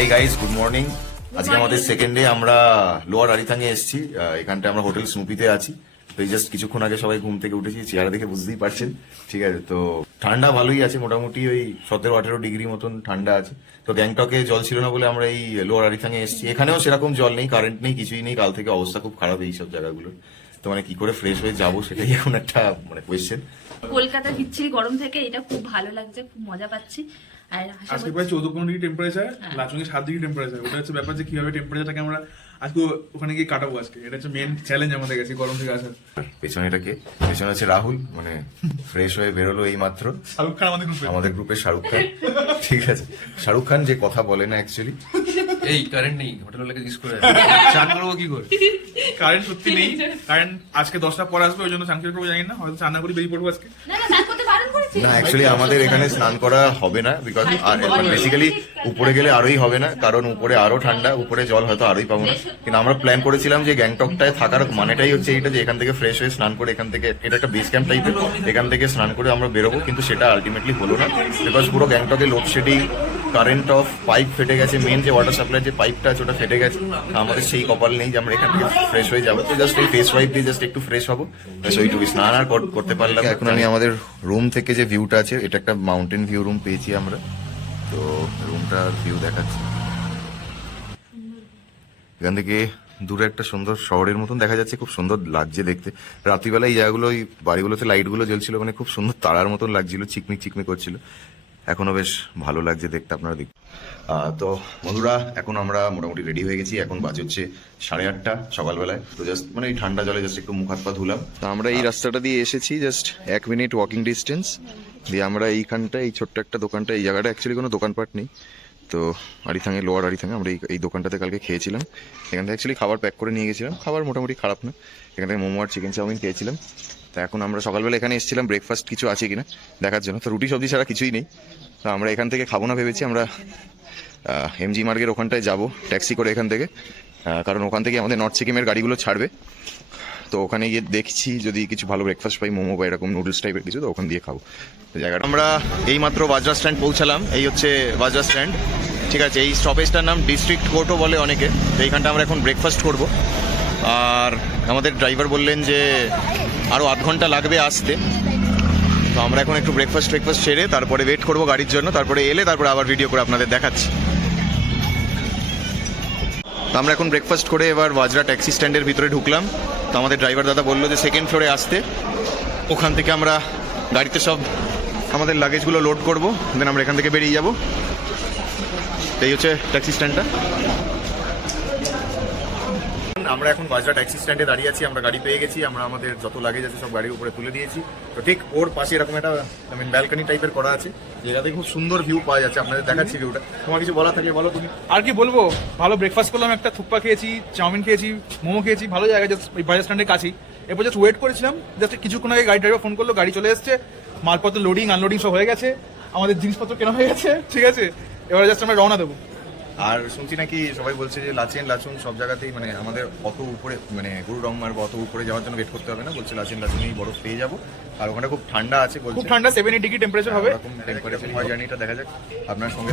Hi guys, good morning. আজকে আমাদের second day. আমরা লোয়ার আরিথাঙে এসেছি। এখানটা আমরা হোটেল স্নুপিতে আছি। তো এই জাস্ট কিছুক্ষণ আগে সবাই ঘুম থেকে উঠেছি, চেহারা দেখে বুঝতেই পারছেন। ঠিক আছে, তো ঠান্ডা ভালোই আছে, মোটামুটি ওই 17-18 ডিগ্রি মতন ঠান্ডা আছে। তো গ্যাংটকে জল ছিল না বলে আমরা এই লোয়ার আরিথাঙে এসেছি। এখানেও সেরকম জল নেই, কারেন্ট নেই, কিছুই নেই। কাল থেকে অবস্থা খুব খারাপ এই সব জায়গাগুলো। তো মানে কি করে ফ্রেশ হয়ে যাবো সেটাই এখন একটা মানে কোয়েশ্চেন। কলকাতা বিচ্ছিরি গরম থেকে এটা খুব ভালো লাগছে, খুব মজা পাচ্ছি। আর আজকে প্রায় 14-15 ডিগ্রি টেম্পারেচার, লাচুঙে 7 ডিগ্রি টেম্পারেচার। ওটা হচ্ছে ব্যাপার যে কিভাবে টেম্পারেচারটাকে আমরা আজকে ওখানে গিয়ে কাটাবো। আজকে এটা হচ্ছে মেন চ্যালেঞ্জ আমাদের কাছে গরম থেকে আসার। পেছনে এটাকে, পেছনে আছে রাহুল, মানে ফ্রেশ হয়ে বেরোলো এই মাত্র। শাহরুখ খান আমাদের গ্রুপের শাহরুখ খান। ঠিক আছে, শাহরুখ খান যে কথা বলে না অ্যাকচুয়ালি। এই কারেন্ট নেই, হোটেলওয়ালাকে জিজ্ঞেস করে চান করবো কি করে। কারেন্ট সত্যি নেই, কারেন্ট আজকে 10টা পর আসবে, ওই জন্য চান করবো জানি না, হয়তো চান না করে বেরিয়ে পড়বো আজকে। না অ্যাকচুয়ালি আমাদের এখানে স্নান করা হবে না, বিকজ বেসিক্যালি উপরে গেলে আরোই হবে না, কারণ উপরে আরো ঠান্ডা, উপরে জল হয়তো আরোই পাবো না। কিন্তু আমরা প্ল্যান করেছিলাম যে গ্যাংটকটায় থাকার মানেটাই হচ্ছে এইটা, যে এখান থেকে ফ্রেশ হয়ে স্নান করে, এখান থেকে এটা একটা বেস ক্যাম্প টাইপের, এখান থেকে স্নান করে আমরা বেরোবো। কিন্তু সেটা আলটিমেটলি হলো না, বিকজ পুরো গ্যাংটকে লোডশেডিং, কারেন্ট অফ, পাইপ ফেটে গেছে, মেন যে ওয়াটার সাপ্লাই যে পাইপটা আছে ওটা ফেটে গেছে। আমাদের সেই কপাল নেই যে আমরা এখান থেকে ফ্রেশ হয়ে যাবো। তো জাস্ট এই ফেস ওয়াইপ দিয়ে জাস্ট একটু ফ্রেশ হবো, ওইটুকু। স্নান আর করতে পারলাম। এখন আমি আমাদের রুম থেকে যে ভিউটা আছে, এটা একটা মাউন্টেন ভিউ রুম পেয়েছি আমরা। তো রুমটার ভিউ দেখাচ্ছি। এখান থেকে দূরে একটা সুন্দর শহরের মতন দেখা যাচ্ছে, খুব সুন্দর লাগছে দেখতে। রাত্রিবেলা এই জায়গাগুলো, ওই বাড়িগুলোতে লাইটগুলো জ্বলছিল, মানে খুব সুন্দর তারার মতন লাগছিল, চিকমিক চিকমিক করছিল। এখনো বেশ ভালো লাগছে দেখতে, আপনারা দেখুন। তো বন্ধুরা, এখন আমরা মোটামুটি রেডি হয়ে গেছি। এখন বাজে হচ্ছে 8:30 সকালবেলায়। তো জাস্ট মানে এই ঠান্ডা জলে জাস্ট একটু মুখ হাত পা ধুলাম। তো আমরা এই রাস্তাটা দিয়ে এসেছি, জাস্ট 1 মিনিট ওয়াকিং ডিস্টেন্স দিয়ে আমরা এইখানটা, এই ছোট্ট একটা দোকানটা, এই জায়গাটা অ্যাকচুয়ালি কোনো দোকানপাট নেই। তো আরিথাঙে, লোয়ার আরিথাঙে আমরা এই দোকানটাতে কালকে খেয়েছিলাম। এখান থেকে অ্যাকচুয়ালি খাবার প্যাক করে নিয়ে গেছিলাম, খাবার মোটামুটি খারাপ না। এখান থেকে মোমো আর চিকেন চাউমিন খেয়েছিলাম। তো এখন আমরা সকালবেলা এখানে এসেছিলাম ব্রেকফাস্ট কিছু আছে কিনা দেখার জন্য। তো রুটি সবজি ছাড়া কিছুই নেই। তো আমরা এখান থেকে খাবো না ভেবেছি, আমরা এমজি মার্গের ওখানটায় যাব ট্যাক্সি করে এখান থেকে, কারণ ওখান থেকে আমাদের নর্থ সিকিমের গাড়িগুলো ছাড়বে। তো ওখানে গিয়ে দেখছি যদি কিছু ভালো ব্রেকফাস্ট পাই, মোমো বা এরকম নুডলস টাইপের কিছু, তো ওখান দিয়ে খাবো। তো জায়গাটা আমরা এইমাত্র বাজরা স্ট্যান্ড পৌঁছালাম। এই হচ্ছে বাজরা স্ট্যান্ড। ঠিক আছে, এই স্টপেজটার নাম ডিস্ট্রিক্ট কোর্টও বলে অনেকে। তো এইখানটা আমরা এখন ব্রেকফাস্ট করব। আর আমাদের ড্রাইভার বললেন যে আরও 8 ঘন্টা লাগবে আসতে। তো আমরা এখন একটু ব্রেকফাস্ট সেরে তারপরে ওয়েট করবো গাড়ির জন্য, তারপরে এলে তারপরে আবার ভিডিও করে আপনাদের দেখাচ্ছি। তো আমরা এখন ব্রেকফাস্ট করে এবার বাজরা ট্যাক্সি স্ট্যান্ডের ভিতরে ঢুকলাম। তো আমাদের ড্রাইভার দাদা বললো যে 2nd ফ্লোরে আসতে, ওখান থেকে আমরা গাড়িতে সব আমাদের লাগেজগুলো লোড করবো, দেন আমরা এখান থেকে বেরিয়ে যাবো। এই হচ্ছে ট্যাক্সি স্ট্যান্ডটা। আমরা এখন বাজরা ট্যাক্সি স্ট্যান্ডে দাঁড়িয়ে আছি। আমরা গাড়ি পেয়ে গেছি, আমরা আমাদের যত লাগেজ আছে সব গাড়ির উপরে তুলে দিয়েছি। তো ঠিক ওর পাশে এরকম একটা ব্যালকনি টাইপের করা আছে, যেটাতে খুব সুন্দর ভিউ পাওয়া যাচ্ছে। আপনাদের দেখাচ্ছি ভিউটা। তোমার কিছু বলা থাকে বলো তুমি। আর কি বলবো, ভালো ব্রেকফাস্ট করলাম, একটা থুপ্পা খেয়েছি, চাউমিন খেয়েছি, মোমো খেয়েছি, ভালো জায়গা, জাস্ট ওই বাজার স্ট্যান্ডের কাছেই। এরপর জাস্ট ওয়েট করেছিলাম, জাস্ট কিছুক্ষণ আগে গাড়ি ড্রাইভার ফোন করলো, গাড়ি চলে এসছে, মালপত্র লোডিং আনলোডিং সব হয়ে গেছে, আমাদের জিনিসপত্র কেনা হয়ে গেছে। ঠিক আছে, এবারে জাস্ট আমরা রওনা দেবো। আর শুনছি নাকি সবাই বলছে যে লাচুং সব জায়গাতেই, মানে আমাদের অত উপরে, মানে গুরুডংমার অত উপরে যাওয়ার জন্য ওয়েট করতে হবে না, বলছে লাচুংই বরফ পেয়ে যাবো। আর ওখানে খুব ঠান্ডা আছে, খুব ঠান্ডা, 7 ডিগ্রি টেম্পারেচার হবে। এরকম টেম্পারেচার হয় জার্নিটা দেখা যাক আপনার সঙ্গে।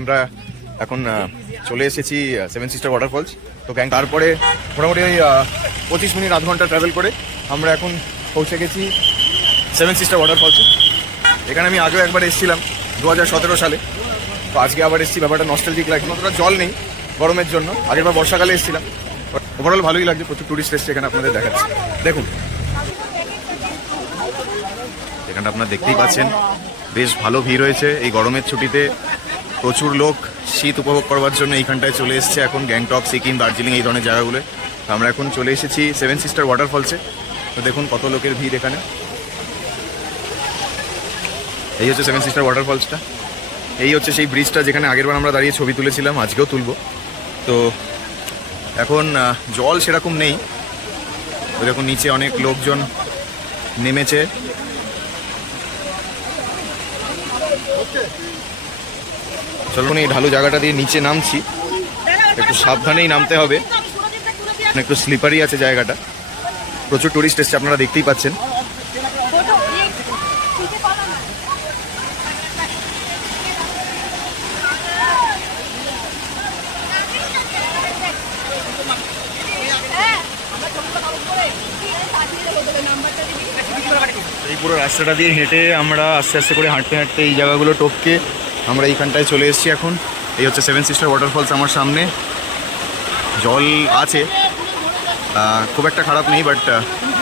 আমরা এখন চলে এসেছি 7 সিস্টার ওয়াটারফলস। তো তারপরে মোটামুটি ওই 25 মিনিট, আধ ঘন্টা ট্রাভেল করে আমরা এখন পৌঁছে গেছি 7 সিস্টার ওয়াটারফলসে। এখানে আমি আগেও একবার এসেছিলাম 2017 সালে। তো আজকে আবার এসেছি, ব্যাপারটা নস্টালজিক লাগছে। অতটা জল নেই গরমের জন্য, আগেরবার বর্ষাকালে এসেছিলাম। ওভারঅল ভালোই লাগছে, প্রচুর টুরিস্ট এসছে এখানে, আপনাদের দেখাচ্ছি দেখুন। এখানটা আপনারা দেখতেই পাচ্ছেন বেশ ভালো ভিড় হয়েছে এই গরমের ছুটিতে। প্রচুর লোক শীত উপভোগ করবার জন্য এইখানটায় চলে এসেছে এখন, গ্যাংটক, সিকিম, দার্জিলিং এই ধরনের জায়গাগুলো। তো আমরা এখন চলে এসেছি সেভেন সিস্টার ওয়াটারফলসে। তো দেখুন কত লোকের ভিড় এখানে। এই হচ্ছে সেভেন সিস্টার ওয়াটারফলসটা। এই হচ্ছে সেই ব্রিজটা যেখানে আগেরবার আমরা দাঁড়িয়ে ছবি তুলেছিলাম, আজকেও তুলবো। তো এখন জল সেরকম নেই, তো দেখুন নিচে অনেক লোকজন নেমেছে। চলুন এই ঢালু জায়গাটা দিয়ে নিচে নামছি, একটু সাবধানেই নামতে হবে, একটু স্লিপারি আছে জায়গাটা। প্রচুর টুরিস্ট এসছে, আপনারা দেখতেই পাচ্ছেন। এই পুরো রাস্তাটা দিয়ে হেঁটে আমরা আস্তে আস্তে করে হাঁটতে হাঁটতে এই জায়গাগুলো টপকে আমরা এইখানটায় চলে এসেছি এখন। এই হচ্ছে সেভেন সিস্টার ওয়াটারফলস আমার সামনে। জল আছে, খুব একটা খারাপ নেই, বাট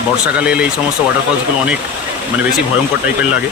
বর্ষাকালে এলে এই সমস্ত ওয়াটারফলসগুলো অনেক মানে বেশি ভয়ঙ্কর টাইপের লাগে।